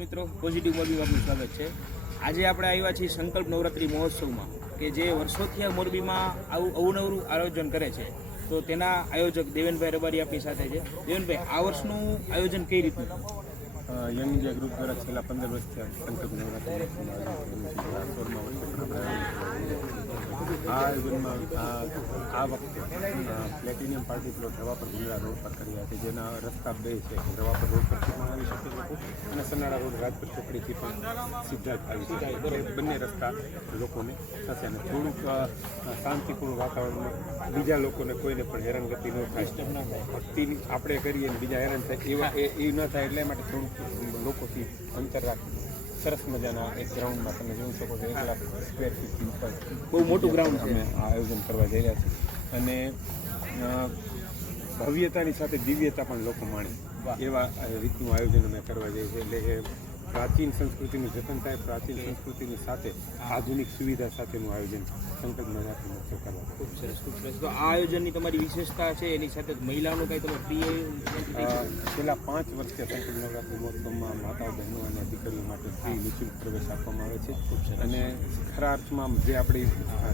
મિત્રો પોઝિટિવ મોરબી આપનું સ્વાગત છે. આજે આપણે આવ્યા છીએ સંકલ્પ નવરાત્રિ મહોત્સવમાં, કે જે વર્ષોથી આ મોરબીમાં આવું અવનવરું આયોજન કરે છે. તો તેના આયોજક દેવેનભાઈ રબારી આપણી સાથે છે. દેવેનભાઈ, આ વર્ષનું આયોજન કઈ રીતનું? યંગ ઇન્ડિયા ગ્રુપ દ્વારા છેલ્લા પંદર વર્ષથી સંકલ્પ નવરાત્રિ આ આયોજનમાં આ- વખતે પ્લેટિનિયમ પાર્ટી પ્લોટ રવા પર ભૂંગળા રોડ પર કર્યા છે જેના રસ્તા બે છે. રવા પર રોડ પર પણ આવી શકે લોકો અને સનાળા રોડ રાજપુર ચોકડીથી પણ સીધા જ આવી શકે બંને રસ્તા લોકોને થશે અને થોડુંક શાંતિપૂર્ણ વાતાવરણમાં બીજા લોકોને કોઈને પણ હેરાનગતિ ન થાય. ભક્તિની આપણે કરીએ ને બીજા હેરાન થાય એવા એ ન થાય એટલે માટે થોડુંક લોકોથી અંતર રાખી સરસ મજાના એક ગ્રાઉન્ડમાં તમે જોઈ શકો છો એક લાખ સ્ક્વેર ફીટની ઉપર બહુ મોટું ગ્રાઉન્ડ અમે આ આયોજન કરવા જઈ રહ્યા છીએ. અને ભવ્યતાની સાથે દિવ્યતા પણ લોકો માણે. એવા રીતનું આયોજન અમે કરવા જઈએ છીએ. એટલે કે પ્રાચીન સંસ્કૃતિનું જતન થાય પ્રાચીન સંસ્કૃતિની સાથે આધુનિક સુવિધા સાથેનું આયોજન સંકલ્પ નવરાત્રિ મહોત્સવ કરવા ખૂબ સરસ ખૂબ સરસ. તો આ આયોજનની તમારી વિશેષતા છે એની સાથે મહિલાઓનું કંઈ તમે પ્રિય છેલ્લા પાંચ વર્ષથી સંકલ્પ નવરાત્રિ મહોત્સવમાં માતા બહેનો અને દીકરીઓ માટે ફ્રી નિઃશુલ્ક પ્રવેશ આપવામાં આવે છે. અને ખરા અર્થમાં જે આપણી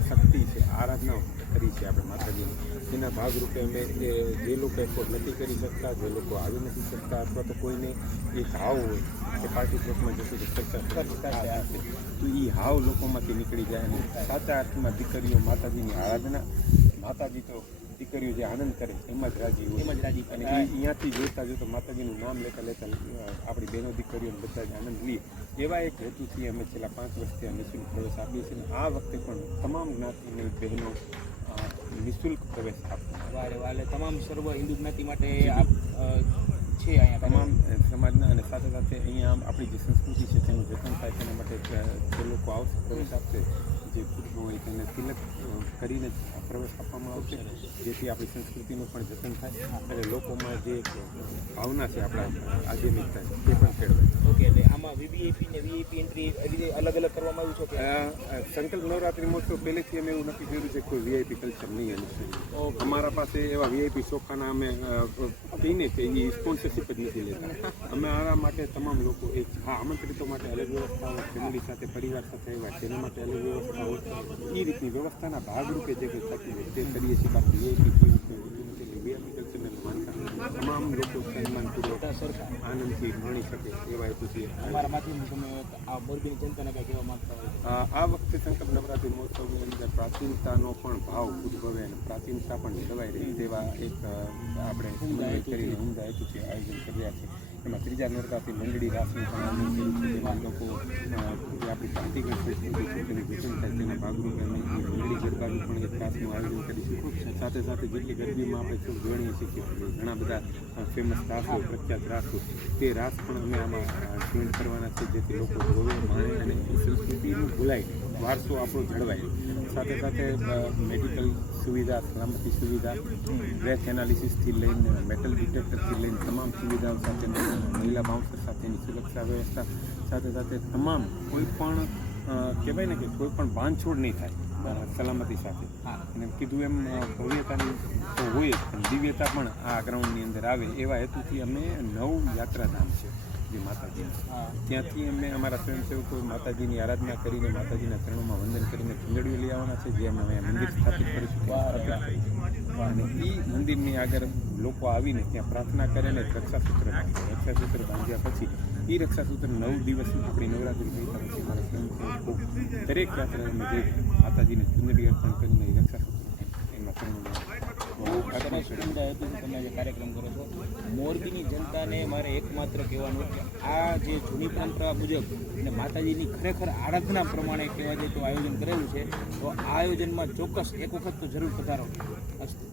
શક્તિ છે આરાધના કરી છે આપણે માતાજીની તેના ભાગરૂપે અમે એ જે લોકો એફોર્ડ નથી કરી શકતા જે લોકો આવી નથી શકતા અથવા તો કોઈને એક હાવ હોય કે પાર્ટી પ્લોટમાં જશે તો સરકાર તો એ હાવ લોકોમાંથી નીકળી જાય અને સાચા અર્થમાં દીકરીઓ માતાજીની આરાધના માતાજી તો દીકરીઓ જે આનંદ કરે એમાં જ રાજી હોય. એમાં જ રાજી અને અહીંયાથી જોતા જોતા માતાજીનું નામ લેતા લેતા આપણી બહેનો દીકરીઓ બધા જ આનંદ લઈએ એવા એક હેતુથી અમે છેલ્લા પાંચ વર્ષથી આ નિઃશુલ્ક પ્રવેશ આપીએ છીએ અને આ વખતે પણ તમામ જ્ઞાતિની બહેનો અ, નિઃશુલ્ક પ્રવેશ આપવા તમામ સર્વ હિન્દુ જ્ઞાતિ માટે આપ છે અહીંયા તમામ. સમાજના અને સાથે સાથે અહીંયા આપણી જે સંસ્કૃતિ છે તેનું જતન થાય તેના માટે જે લોકો આવશે પ્રવેશ આપશે જે પુરુષો હોય તેને તિલક કરીને પ્રવેશ આપવામાં આવશે. જેથી આપણી સંસ્કૃતિનું પણ જતન થાય અને લોકોમાં જે ભાવના છે આપણા આધ્યાત્મિકતા તે પણ કેળવાય ઓકે એટલે આમાં વીવીઆઈપી ને વીઆઈપી એન્ટ્રી રીતે અલગ અલગ કરવામાં આવ્યું છે સંકલ્પ નવરાત્રિ મહોત્સવ પહેલેથી અમે એવું નક્કી કર્યું છે કોઈ વીઆઈપી કલ્ચર નહીં અનુસરીએ અમારા પાસે એવા વીઆઈપી સોફાના અમે કહીને કે એ જ નથી લેતા અમે આના માટે તમામ લોકો એક હા આમંત્રિતો માટે અલગ વ્યવસ્થા હોય ફેમિલી સાથે પરિવાર સાથે આવ્યા તેના માટે અલગ વ્યવસ્થા હોય એ રીતની વ્યવસ્થાના ભાગરૂપે જે કંઈ થતી હોય તે કરીએ છીએ બાકી એ. તમામ લોકો સન્માનપૂર્વક સરકાર આનંદથી માણી શકે એવા હેતુથી અમારા માધ્યમથી તમે આ મોરબીની જનતાને કંઈ કહેવા માંગતા હોય આ વખતે સંકલ્પ નવરાત્રિ મહોત્સવની અંદર પ્રાચીનતાનો પણ ભાવ ઉદ્ભવે અને પ્રાચીનતા પણ જળવાઈ રહી તેવા એક આપણે કરીને ઉમદા હેતુથી આયોજન કરી રહ્યા છીએ એમાં ત્રીજા નોરતાથી મંડળી રાસનું પણ આયોજન કર્યું છે. જેમાં લોકો આપણી પણ એક સાથે સાથે જેટલી ગરબીમાં આપણે સૌ જાણીએ છીએ ઘણા બધા ફેમસ રાસો પ્રખ્યાત રાસો તે રાસ પણ અમે આમાં જોઈન કરવાના છે જેથી લોકો ગૌરવ માણે અને એ સંસ્કૃતિનું ભૂલાય. વારસો આપણો જળવાય. સાથે સાથે મેડિકલ સુવિધા, સલામતી સુવિધા બ્રેથ એનાલિસિસથી લઈને મેટલ ડિટેક્ટરથી લઈને તમામ સુવિધાઓ સાથે મહિલા બાઉન્સર સાથેની સુરક્ષા વ્યવસ્થા, સાથે સાથે તમામ કોઈ પણ કહેવાય ને કે કોઈ પણ બાંધછોડ નહીં થાય સલામતી સાથે. અને કીધું એમ ભવ્યતાની તો હોય જ, પણ દિવ્યતા પણ આ ગ્રાઉન્ડની અંદર આવે, એવા હેતુથી અમે નવ યાત્રાધામ છે. જે માતાજી ત્યાંથી અમે અમારા સ્વયંસેવકો માતાજીની આરાધના કરીને માતાજીના ચરણોમાં વંદન કરીને ચુંદડીઓ લઈ આવવાના છે જે અમે મંદિર સ્થાપિત કરીશું અને એ મંદિરની આગળ લોકો આવીને ત્યાં પ્રાર્થના કરે અને રક્ષાસૂત્ર રક્ષાસૂત્ર બાંધ્યા પછી એ રક્ષાસૂત્ર નવ દિવસ આપણી નવરાત્રી ગઈ પછી મારા સ્વયંસેવકો દરેક યાત્રામાં જે માતાજીને ચુંદડી અર્પણ કરીને એ રક્ષાસૂત્ર એમાં ચરણોમાં બહુ સ્ટુડન્ટ ઉમદા તમે જે કાર્યક્રમ કરો છો, મોરબીની જનતાને મારે એકમાત્ર કહેવાનું કે આ જે જૂની પરંપરા મુજબ અને માતાજીની ખરેખર આરાધના પ્રમાણે કહેવા જાય તો આયોજન કરેલું છે, તો આ આયોજનમાં ચોક્કસ એક વખત તો જરૂર પધારો. અસ્તુ